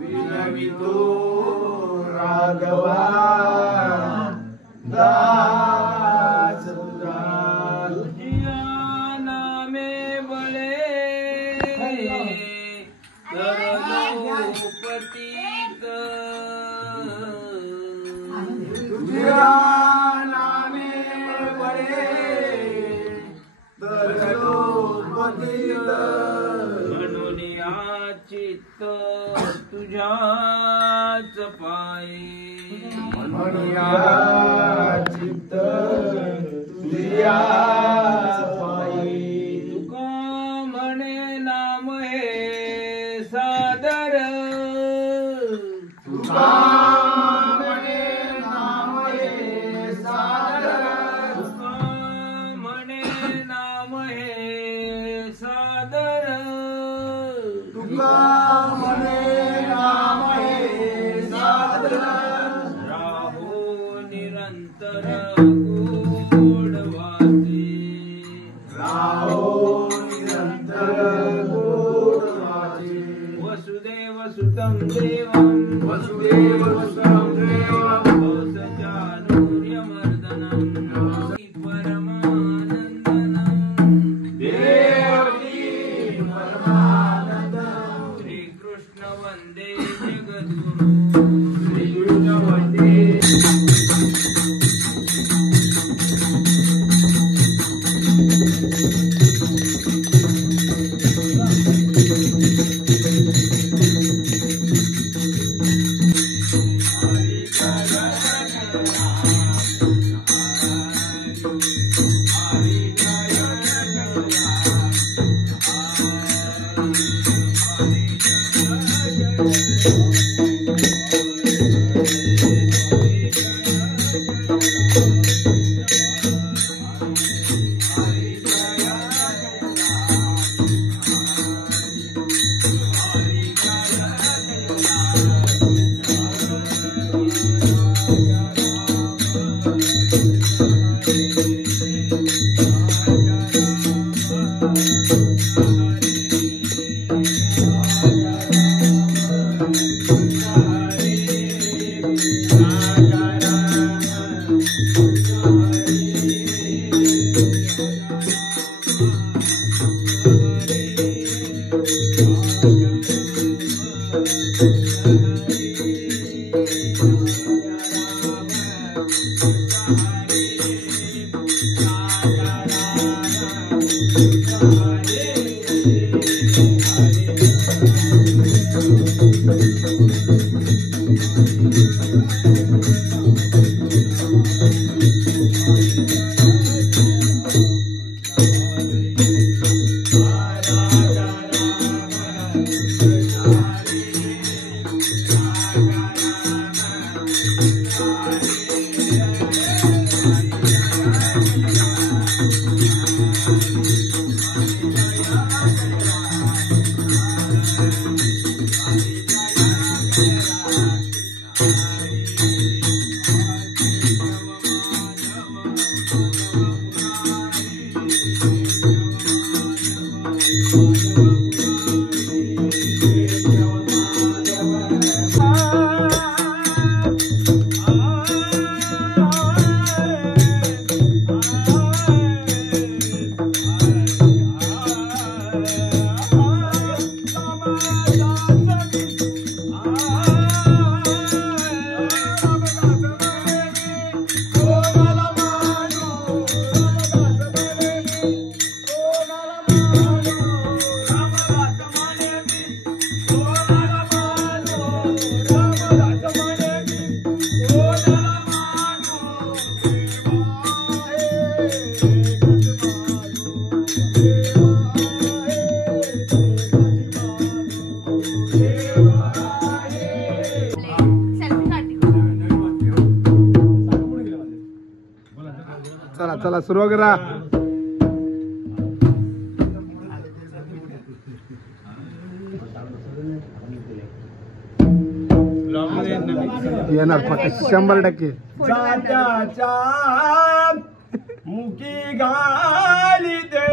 विनवितो राघवा दास तुझा तुझ्या नामे बळे तरलो पतित तुझ्या नामे बळे तरलो पतित म्हणून या चित्त तुझ्याच पायी म्हणूया चित्त तुझ्या पायी तुका म्हणे नाम हे सादर तुका म्हणे नाम हे सादर तुका म्हणे नाम हे सादर तुका म्हणे नाम हे सादर राहो निरंतर गोडवासी राहो निरंतर गोडवासी वसुदेव सुतं देवं वसुदेव सुतं देवं वसजानुर्यमर्दनं परमानन्दनं देवकी परमानंद श्रीकृष्ण वन्दे जगद्गुरु श्रीकृष्ण वंदे चला चला सुरू करा. येणार पक्का 100%. मुकी गाली दे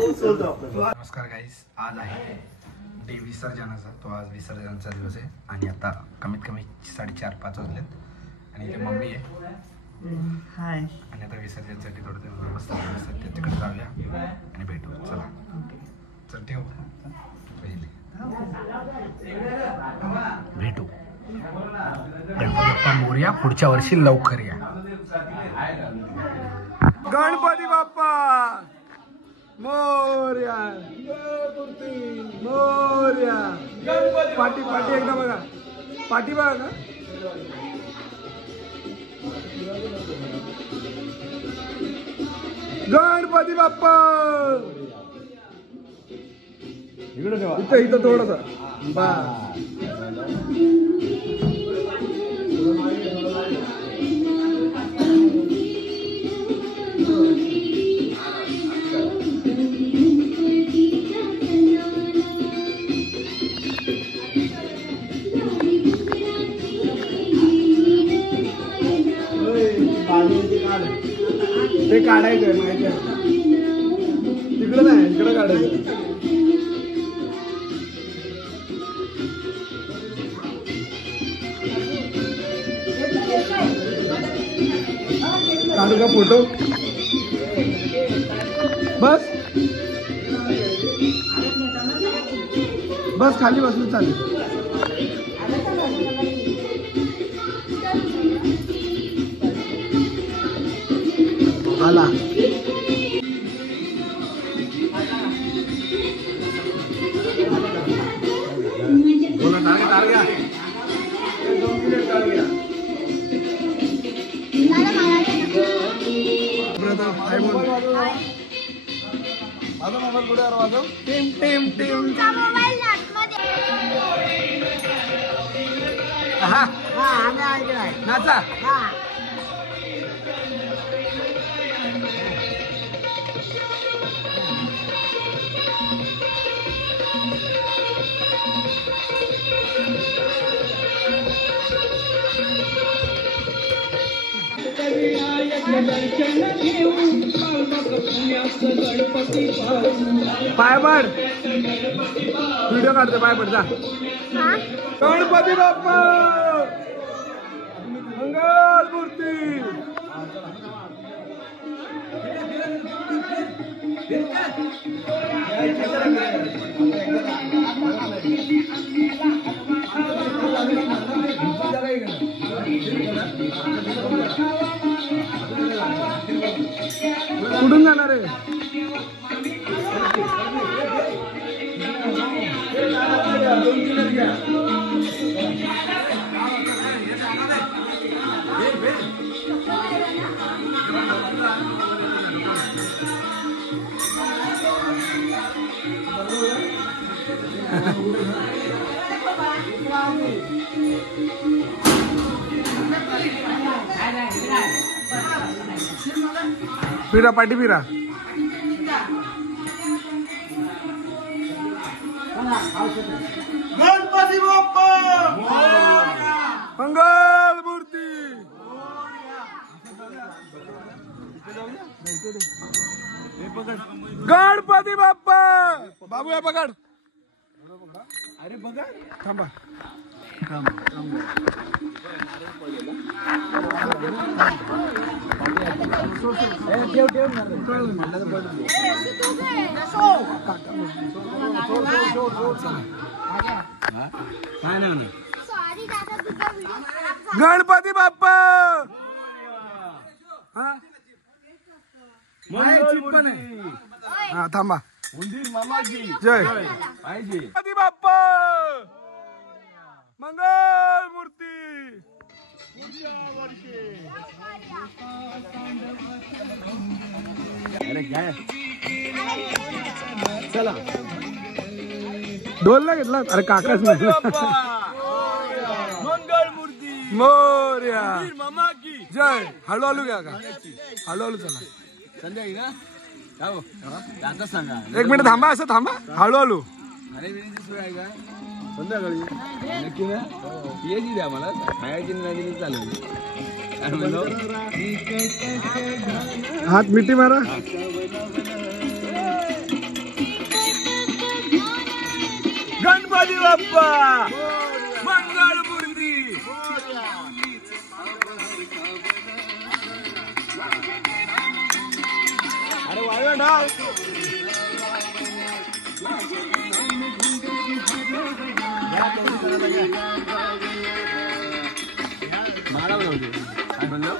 नमस्कार गाईस, आज आहे डे विसर्जनाचा. तो आज विसर्जनाचा दिवस आहे आणि आता कमीत कमी 4:30-5 वाजलेत आणि इथे मम्मी आहे. हाय. आणि आता विसर्जनासाठी थोडं व्यवस्था तिकडे जाऊया आणि भेटू. चला चल ठेव, पहिले भेटू. गणपती बाप्पा मोरया, पुढच्या वर्षी लवकर या. गणपती बाप्पा मोरया, मोरया. पाठी पाठी एकदा बघा, पाठी बघा का. गणपती बाप्पा इथं इथं थोडस बा. ते काढायचंय माहिती आहे, तिकडं नाही, इकडं काढायचं. काढू का फोटो. बस बस खाली बसलं चालेल. आला माझा मोबाईल पुढे वाजव. Team team team. हा नाचा. पायपड व्हिडिओ काढतो. पायपड जा. गणपती बाप्पा मंगल मूर्ती. फिरा पाठी फिरा. गणपती बाप्पा मंगल मूर्ती. गणपती बाप्पा. बाबू या पकड. अरे बघा थांबा. गणपती बाप्पा. हा थांबा. उंदीर मामाजी जय पाहिजे. गणपती बाप्पा. मंगल मूर्ती. अरे काय चला ढोल ना घेतला. अरे काकाच नाही. मंगल मूर्ती मोर्या. मामा की जय. हळूहळू घ्या का. हळूहळू चला. संध्याकाळी ना आता सांगा. एक मिनिट थांबा. असं थांबा. हळूहळू. अरे विनीची सोय आहे का संध्याकाळी नक्की ना यायची द्या मला खायची नाही चालेल. काय म्हणलो हात मिठी मारा. गणपती बाप्पा मंगल मूर्ती. अरे वाळवा डाव. मारा बनवते. काय म्हणलो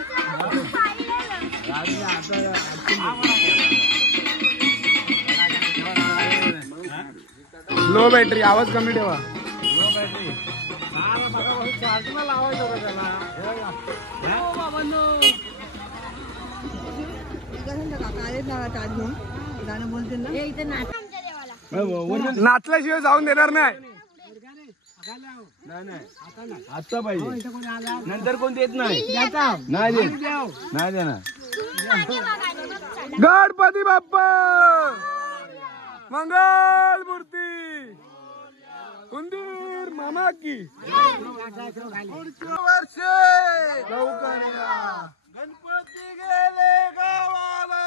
लो बॅटरी. आवाज कमी ठेवा. नाचल्याशिवाय जाऊन देणार नाही. आता पाहिजे नंतर कोण देत नाही. नाही देत नाही देणार. गणपती बाप्पा. मंगल मूर्ती. उंदीर मामा की वर्ष लवकर या. गणपती गेले गावाला.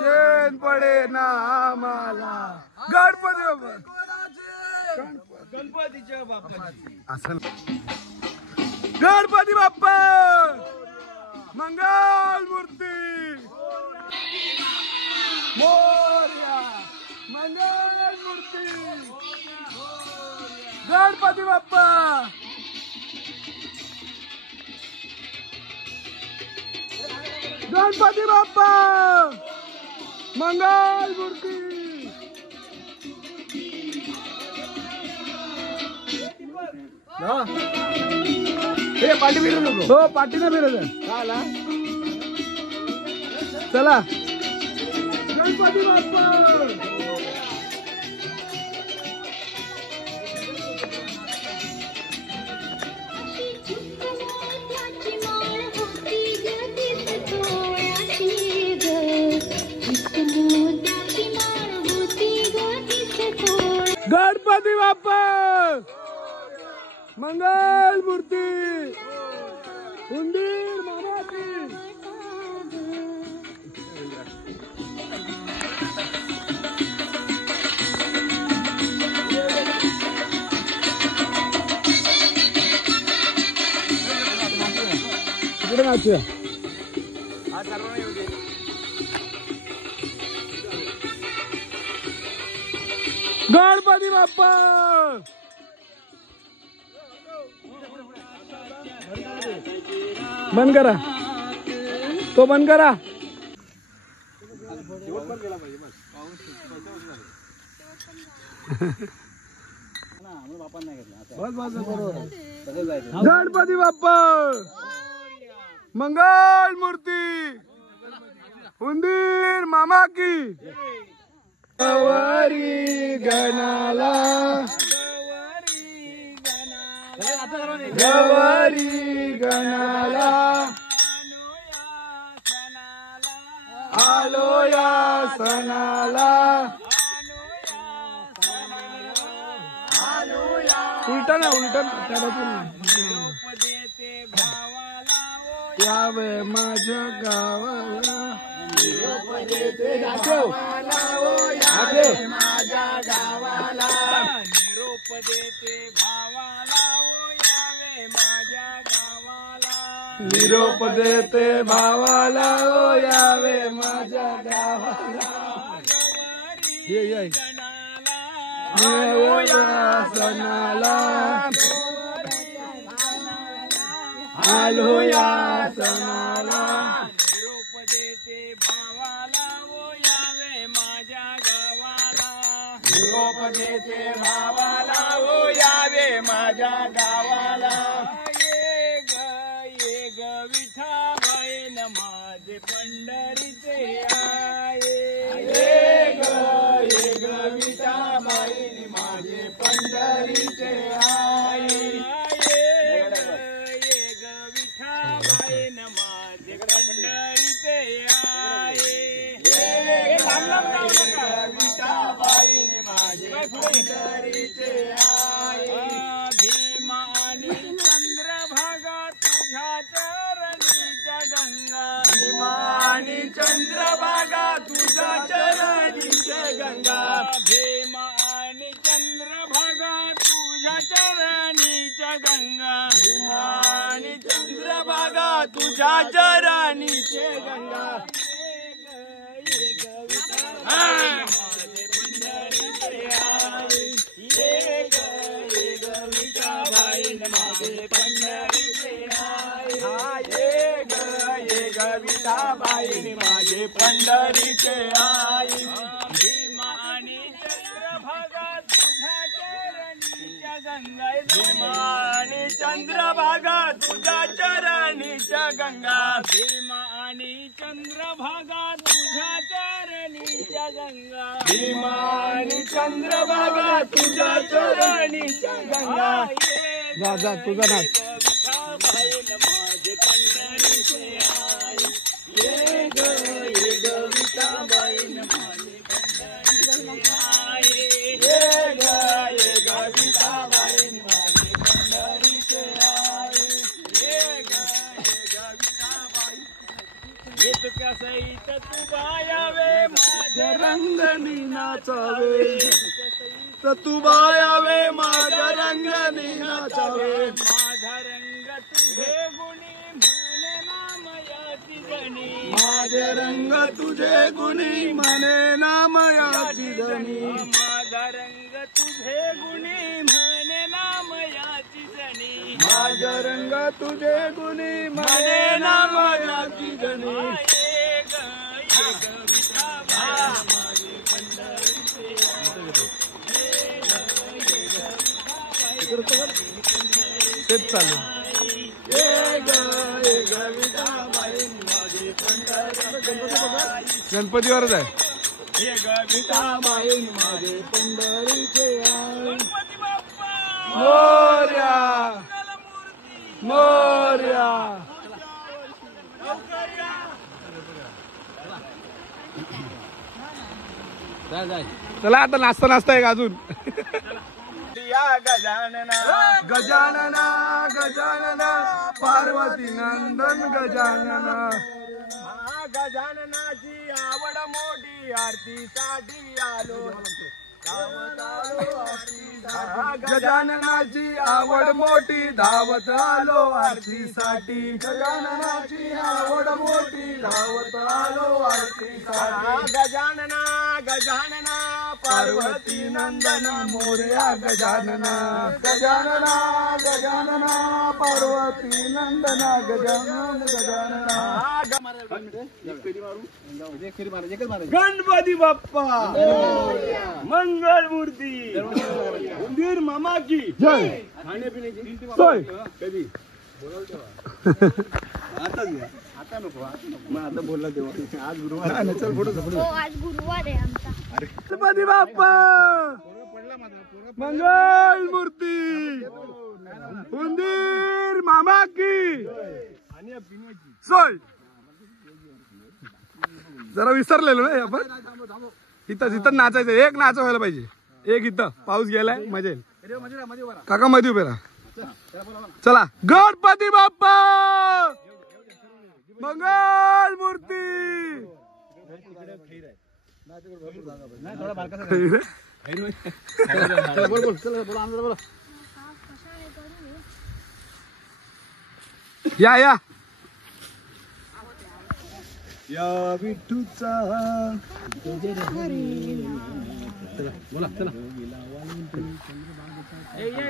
चेन पडे ना आम्हाला. गणपती बाप्पा. गणपतीच्या बाप्पाची असल. गणपती बाप्पा. मंगल मूर्ती. मोरया. मंगल मूर्ती. गणपती बाप्पा. गणपती बाप्पा. मंगल मूर्ती. पाठी फिरू नको. हो पाठीने फिरत. चला. गणपती बाप्पा. गणपती बाप्पा. मंगल मूर्ती. उंदीर मामा की. तिकडे नाचूया. गणपती बाप्पा. बंद करा. तो बंद करा. गणपती बाप्पा. मंगल मूर्ती. उंदीर मामा की. गणाला गौरी गणाला आलो या सणाला उलटा ना यावे माझ्या गावाला निरोप देते भावाला ओ यावे माझ्या गावाला निरोप देते भावाला ओ यावे माझ्या गावाला निरोप देते भावाला ओ यावे माझ्या गावाला आलो या सणाला आलो या सणाला निरोप देते भावाला ओ यावे माझ्या गावाला निरोप देते भावाला ओ यावे माझ्या गावाला ये ग विठाबाईन माझे पंढरीचे आये ये ग विठाबाईन माझे पंढरीचे आये माझे पंढरीचे आये विठाबाईने माझे पंढरीचे आये भीमा आणि चंद्रभागा तुझ्या चरणीच्या गंगा भीमा आणि चंद्रभागा तुझ्या चरणीच्या गंगा भीमा आणि चंद्रभागा तुझ्या चरणीच्या गंगा भीमा आणि चंद्रभागा तुझ्या चरणीचे गंगा माझे पंढरीचे आये ये ग विठाबाईन माझे पंढरीचे आये ये ग विठाबाईन माझे पंढरीचे आये भीमा आणि चंद्रभागा तुझ्या चरणीच्या गंगा भीमा आणि चंद्रभागा तुझ्या चरणीच्या गंगा भीमा आणि चंद्रभागा तुझ्या चरणीच्या गंगा भीमा आणि चंद्रभागा तुझ्या चरणीच्या गंगा जा तुझा नाच माझे पंढरीचे आये ये ग विठाबाईन माझे पंढरीचे आये ये ग विठाबाईन माझे पंढरीचे आये ये ग विठाबाई ये तुका सहित तू बायावे माझ्या रंगनी नाचावे तू बायावे माझ्या रंगनी नाचावे माझा रंग तुझे गुणी म्हणे नामयाची जणी माझे रंग तुझे गुणी म्हणे नामयाची जणी माझा रंग तुझे गुणी म्हणे नामयाची जणी माझा रंग तुझे गुणी म्हणे नामयाची जणी तेच चालू गणपतीवरच आहे विठाबाईन माझे पंढरीचे मोर्या मोर्या चला आता नाचता नाचता एक अजून गजानना गजानना गजानना पार्वती नंदन गजानना गजाननाची आवड मोठी आरतीसाठी आलो गजाननाची आवड मोठी धावत आलो आरतीसाठी गजाननाची आवड मोठी धावत आलो आरतीसाठी गजानना गजानना पार्वती नंदना मोरया गजानना गजानना गजानना पार्वती नंदना गजानन गजानना गणपती बाप्पा मंगल मूर्ती मंदिर मामा की जय खाण्यापिण्याची कधी आता नको मग आता बोलला तेव्हा आज गुरुवार चल फोटो आज गुरुवार आहे आमचा गणपती बाप्पा मंगल मूर्ती सोय जरा विसरलेलो ना आपण इथं नाचायचं एक नाच व्हायला पाहिजे एक इथं पाऊस गेलाय मजा येईल काका मध्ये उभे राहा चला गणपती बाप्पा मंगल मूर्ती या या या विठूचा बोला चला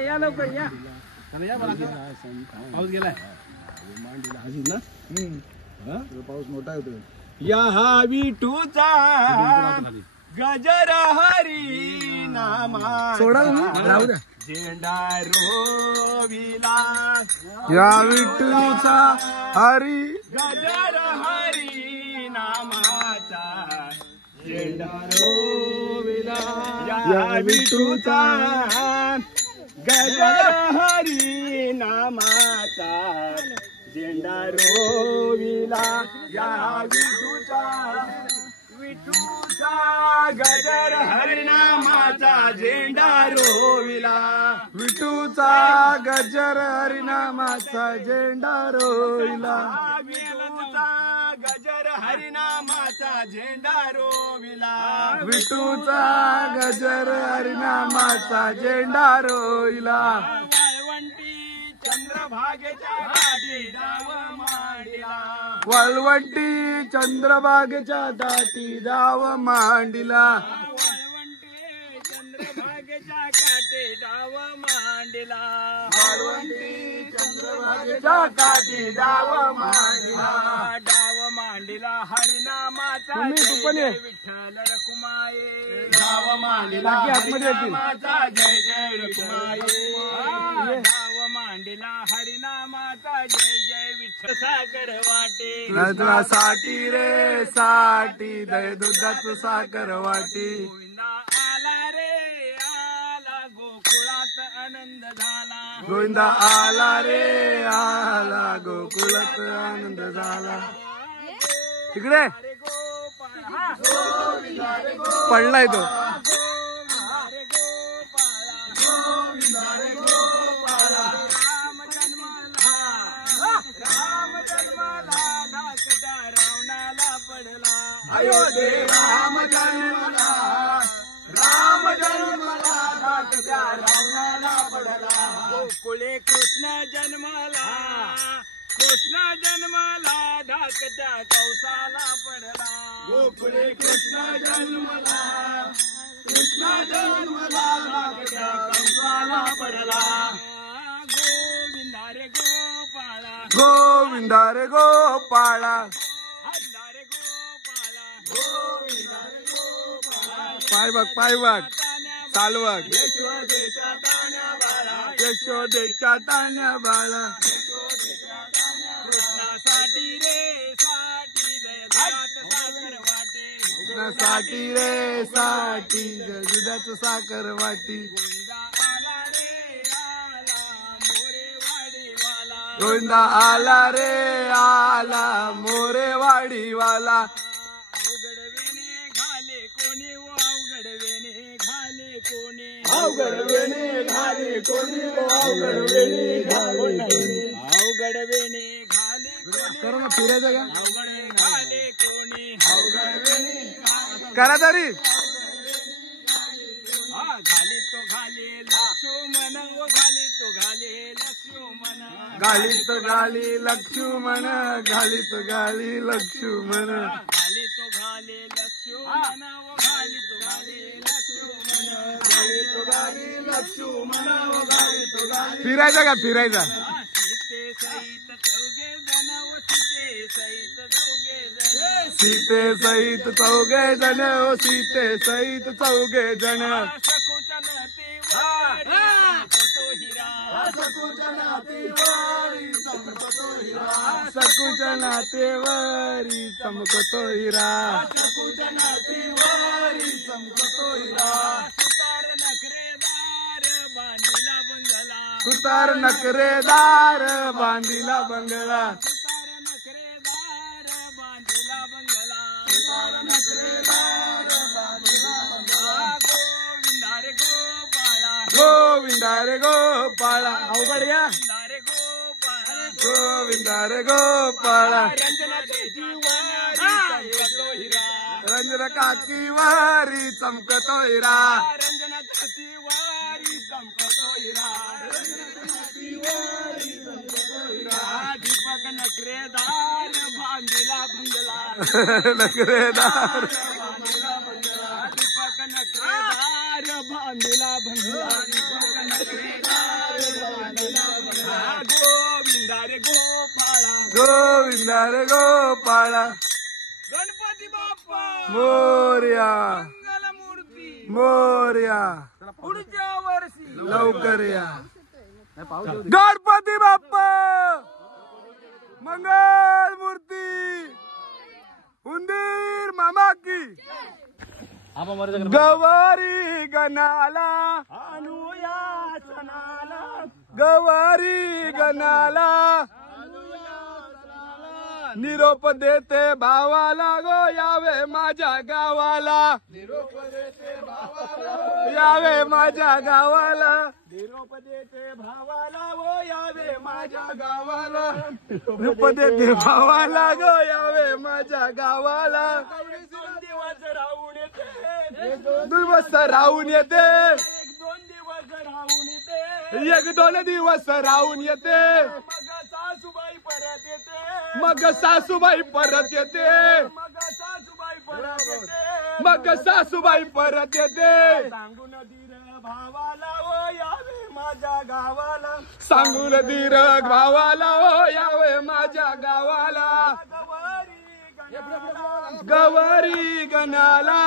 या लवकर या पाऊस गेलाय पाऊस मोठा येतो या विठूचा गजर हरी नामा सोडा राहू द्या झेंडा रोविला या विठूचा हरी गजर हरी नामाचा झेंडा रोविला या विठूचा गजर हरी नामाचा झेंडा रोविला या विठूचा गजर हरिनामाचा झेंडा रोविला विठूचा गजर हरिनामाचा झेंडा रोविला विठूचा गजर हरिनामाचा झेंडा रोविला विठूचा गजर हरिनामाचा झेंडा रोविला वाळवंटी चंद्रभागेच्या घाटी डाव मांडिला वाळवंटी चंद्रभागेच्या दाटी दाव मांडिला वाळवंटी चंद्रभागेच्या काठी डाव मांडिला वाळवंटी चंद्रभागेच्या काठी डाव मांडिला डाव मांडिला हरिनामाचा तुम्ही पण ये. विठ्ठल रखुमाये डाव मांडिला हरिनामाचा जय जय रखुमाये डाव मांडिला हरिनामाचा जय जय विठ्ठल साखर वाटे तुला साठी रे साठी दय दुधाचं साखर वाटी गोविंदा आला रे आला गोकुळात आनंद झाला गोविंदा आला रे आला गोकुळात आनंद झाला तिकडे पडलाय तो अयोध्ये राम जन्मला राम जन्मला धाकट्या रावणाला पडला गोकुळे कृष्ण जन्मला कृष्ण जन्मला धाकट्या कौसाला पडला गोकुळे कृष्ण जन्मला कृष्ण जन्मला धाकट्या कौसाला पडला गोविंदा रे गोपाळा गोविंदा रे गोपाळा पाय बघ चाल बघ यशोदेच्या तान्या बाळा कृष्णासाठी रे साठी दयात साखर वाटे साठी रे साठी दुधाचं साखर वाटी गोविंदा आला रे आला मोरे गोविंदा आला रे आला मोरेवाडीवाला वाडीवाला अवघड वेणे घाले कोणी वो अवघड वेणे घाले कोणी अवघड वेणे घाले कोणी अवघड वेणे घाले अवघड वेणे घाले करू ना फिरायचं का अवघड घाले कोणी अवघड वेणे करा तरी घाली तो घाले लक्ष्मण वो घाली तो घाले लक्ष्मण गालीत गाली लक्ष्मण घालीत गाली लक्ष्मण घाली तो घाले लक्ष्मण वो घाली तो घाले लक्ष्मण घाली तो घाले लक्ष्मण वो घाली तो घाले फिरायचा का फिरायचा सीते सहित चौघे जण व सीते सहित चौघे जण सीते सहित चौघे जण ओ सीते सहित चौघे जण सकुचन तो हिरा सकुचनातेवरी चमकतो हिरा सुतार नखरेदार बांधिला बंगला सुतार नकरेदार बांधिला बंगला सुतार गोविंदा रे गोपाळा अवघड या गोविंदा रे गोपाळा रंजना काकी वारी चमकतो हिरा दीपक नखरेदार भांडीला भंगला नखरेदार दीपक नखरेदार भांडीला भंगला गोविंदा रे गोपाळा गोविंदा रे गोपाळा गणपती बाप्पा मोरया मंगलमूर्ती मोरया पुढच्या वर्षी लवकर या गणपती बाप्पा मंगल मूर्ती उंदीर मामा की गवारी गणाला अनुया सणाला गवारी गणाला निरोप देते भावाला गो यावे माझ्या गावाला यावे माझ्या गावाला निरोप देते भावाला वो यावे माझ्या गावाला निरोप देते भावाला गो यावे माझ्या गावाला दोन दिवस राहून येते दिवस राहून येते दोन दिवस राहून येते एक दोन दिवस राहून येते मग सासूबाई परत येते मग सासूबाई परत येते मग सासूबाई मग सासूबाई परत परत येते येते सांगून धीर भावाला वो यावे माझ्या गावाला सांगून धीर भावाला ओ यावे माझ्या गावाला गवारी गणाला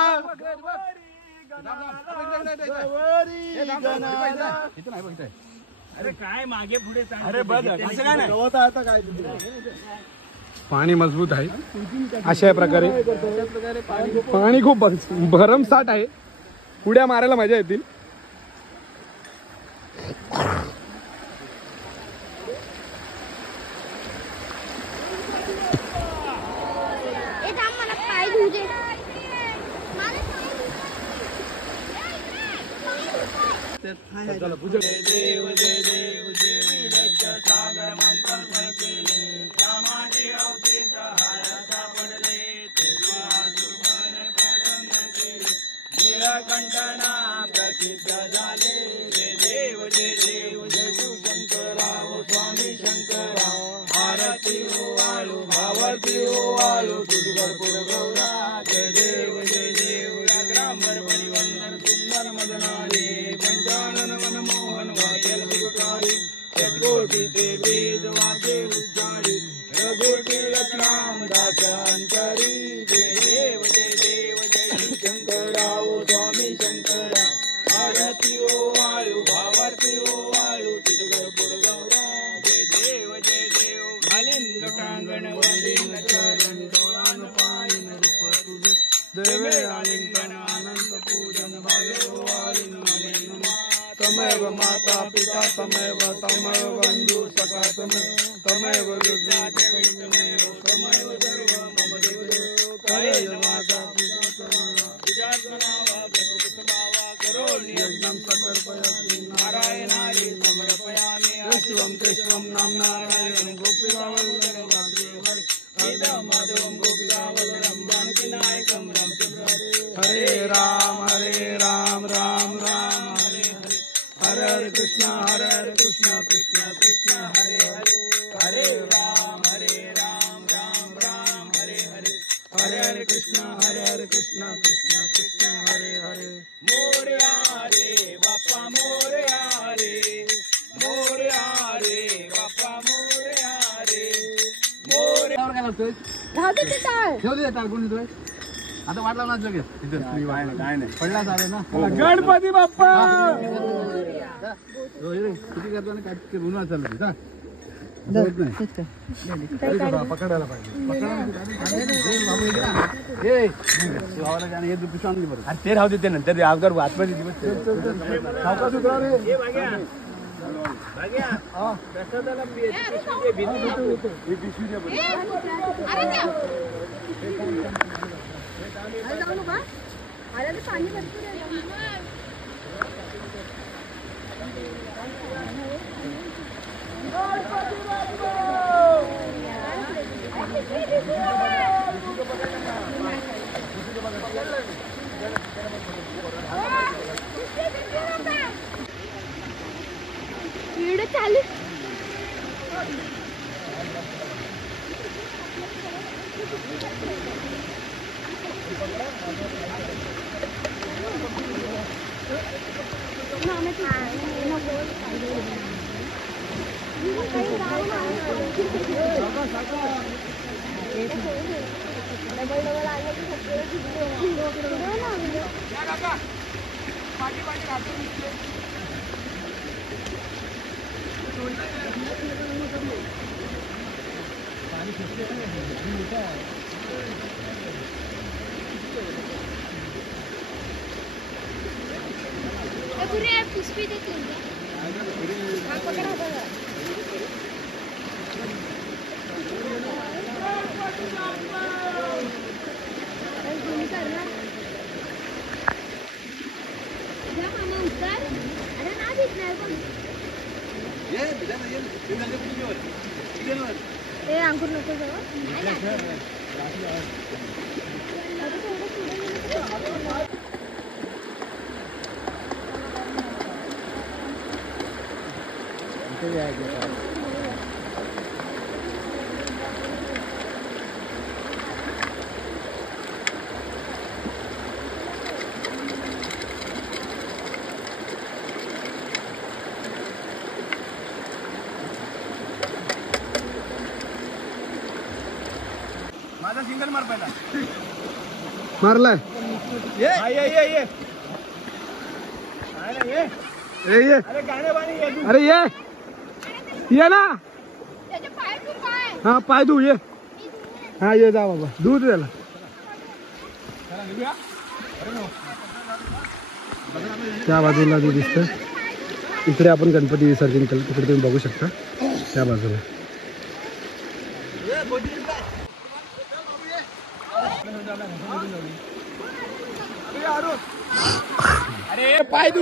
अरे काय मागे पुढे अरे बघ असं काय नाही पाणी मजबूत आहे अशा प्रकारे पाणी खूप भरमसाठ आहे उड्या मारायला मजा येतील कंठना प्रसिद्ध झाले जय देव जय देव जय शिवशंकराव स्वामी शंकरा आरती ओवाळू भावती ओवाळू तुझगरपूर गौरा जय देव या ग्रामर परिवंदन सुंदर मदनारे पंचानन मनमोहन वाटेल गुटारी कोटीचे बीज वाचे उच्चारी रघुटी लक्ष्मण दासांतरी जय देव जय शंकराव स्वामी शंकरा आरती ओवाळू भावारती ओवाळू तुझगरपूर गौरा जय देव घालिंद कांगण वालिंद चरण डोळान पायन रूप तुझे देवे आलिंगन अनंत पूजन भावे ओवाळीन मने नमा तमेव माता पिता तमेव बंधू सखा तमेव विज्ञात तमेव सर्व मम देव करेल माता नारायणाय समर्पयामि शिवं केशवं नाम नारायणं गोपिकावल्लभं माधवं गोपिकावल्लभं जानकीनायकं हरे राम राम राम हरे हरे हरे कृष्ण कृष्ण कृष्ण हरे हरे हरे राम राम राम हरे हरे हरे कृष्ण कृष्ण कृष्ण हरे हरे मोरया रे बाप्पा मोरया रे बाप्पा मोरया रे आता वाटला ना लगेच पडला चालेल ना गणपती बाप्पा किती करतो आणि काय उन्हा चाललं पकडायला पाहिजे ते राहू देते नंतर अवघड आतमध्ये दिवस चालू पुष्पी देते अंकुर नको माझा सिंगल मार पहिला मारलाय ये अरे अरे ये ना हा पाय धू ये हा ये जा बाबा दूध त्याला त्या बाजूला जे दिसतं इकडे आपण गणपती विसर्जन केलं तिकडे तुम्ही बघू शकता त्या बाजूला अरे पाय तू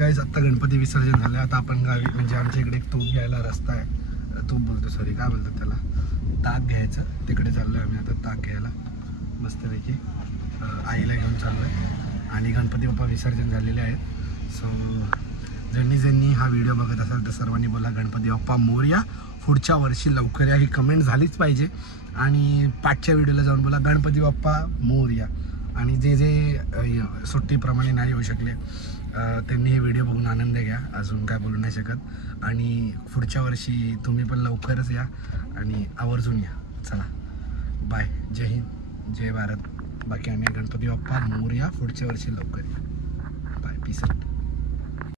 गाईज आता गणपती विसर्जन झालं. आता आपण गावी म्हणजे आमच्या इकडे एक तूप घ्यायला रस्ता आहे. तूप बोलतो सॉरी काय बोलतात त्याला ताक घ्यायचं तिकडे चाललो आहे आम्ही आता ताक घ्यायला मस्तपैकी आईला घेऊन चाललो आहे आणि गणपती बाप्पा विसर्जन झालेले आहेत. सो ज्यांनी हा व्हिडिओ बघत असाल तर सर्वांनी बोला गणपती बाप्पा मोरया. पुढच्या वर्षी लवकर या ही कमेंट झालीच पाहिजे आणि पाठच्या व्हिडिओला जाऊन बोला गणपती बाप्पा मोरया. आणि जे सुट्टीप्रमाणे नाही येऊ शकले त्यांनी हे व्हिडिओ बघून आनंद घ्या. अजून काय बोलू नाही शकत आणि पुढच्या वर्षी तुम्ही पण लवकरच या आणि आवर्जून या. चला बाय. जय हिंद जय भारत. बाकी आम्ही गणपती बाप्पा मोरया. पुढच्या वर्षी लवकर या. बाय. पीस.